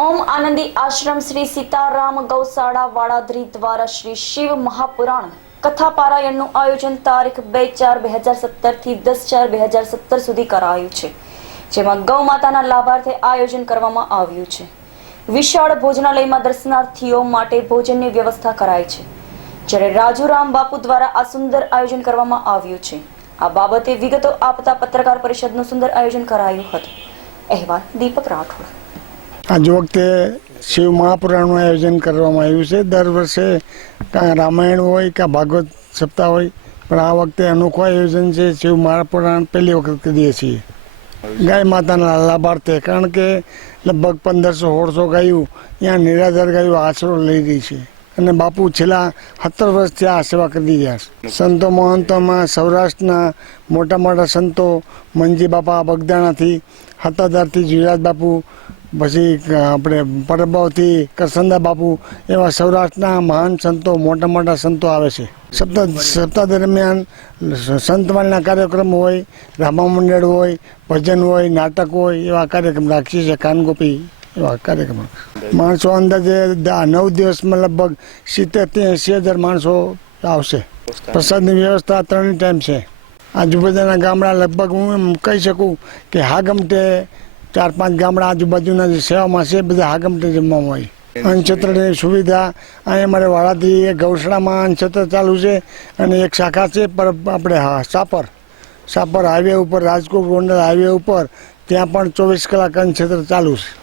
ઓમ આનંદી આશ્રમ શ્રી સીતારામ ગૌશાળા વાડાદ્રી દ્વારા શ્રી શિવ મહાપુરાણ કથા પારાયણનું આયોજન તારીખ બે ચાર બે હજાર સત્તરથી દસ ચાર બે હજાર સત્તર સુધી કરાયું છે, જેમાં ગૌ માતાના લાભાર્થે આયોજન કરવામાં આવ્યું છે. વિશાળ ભોજનાલયમાં દર્શનાર્થીઓ માટે ભોજનની વ્યવસ્થા કરાઈ છે, જ્યારે રાજુરામ બાપુ દ્વારા આ સુંદર આયોજન કરવામાં આવ્યું છે. આ બાબતે વિગતો આપતા પત્રકાર પરિષદનું સુંદર આયોજન કરાયું હતું. અહેવાલ દીપક રાઠોડ. આજ વખતે શિવ મહાપુરાણનું આયોજન કરવામાં આવ્યું છે. દર વર્ષે કાં રામાયણ હોય કાં ભાગવત સપ્તાહ હોય, પણ આ વખતે અનોખું આયોજન છે. શિવ મહાપુરાણ પહેલી વખત કરીએ છીએ. ગાય માતાના લાભાર્થે, કારણ કે લગભગ પંદરસો સોળસો ગાયું ત્યાં નિરાધાર ગાયો આશરો લઈ રહી છે અને બાપુ છેલ્લા સત્તર વર્ષથી આ સેવા કરી રહ્યા છે. સંતો મહંતોમાં સૌરાષ્ટ્રના મોટા મોટા સંતો મંજી બાપા બગદાણાથી હતાદારથી જીરાજ બાપુ પછી આપણે પરબાવથી કરસંદા બાપુ એવા સૌરાષ્ટ્રના મહાન સંતો, મોટા મોટા સંતો આવે છે. સપ્તાહ સપ્તાહ દરમિયાન સંતવાળના કાર્યક્રમ હોય, રામા મંડળ હોય, ભજન હોય, નાટક હોય, એવા કાર્યક્રમ રાખીએ છીએ, કાનગોપી એવા કાર્યક્રમ. માણસો અંદાજે નવ દિવસમાં લગભગ સિત્તેરથી એંસી હજાર માણસો આવશે. પ્રસાદની વ્યવસ્થા ત્રણ ટાઈમ છે. આજુબાજુના ગામડા લગભગ હું એમ કહી શકું કે હાગમટે ચાર પાંચ ગામડા આજુબાજુના જે સેવામાં છે, બધા હાગમટે જમવામાં હોય. અન્નછત્રની સુવિધા અહીંયા અમારે વાડાથી એક ગૌશાળામાં અન્નક્ષેત્ર ચાલુ છે અને એક શાખા છે, પર આપણે હા, સાપર. સાપર હાઈવે ઉપર, રાજકોટ ગોંડલ હાઈવે ઉપર, ત્યાં પણ ચોવીસ કલાક અન્નક્ષેત્ર ચાલુ છે.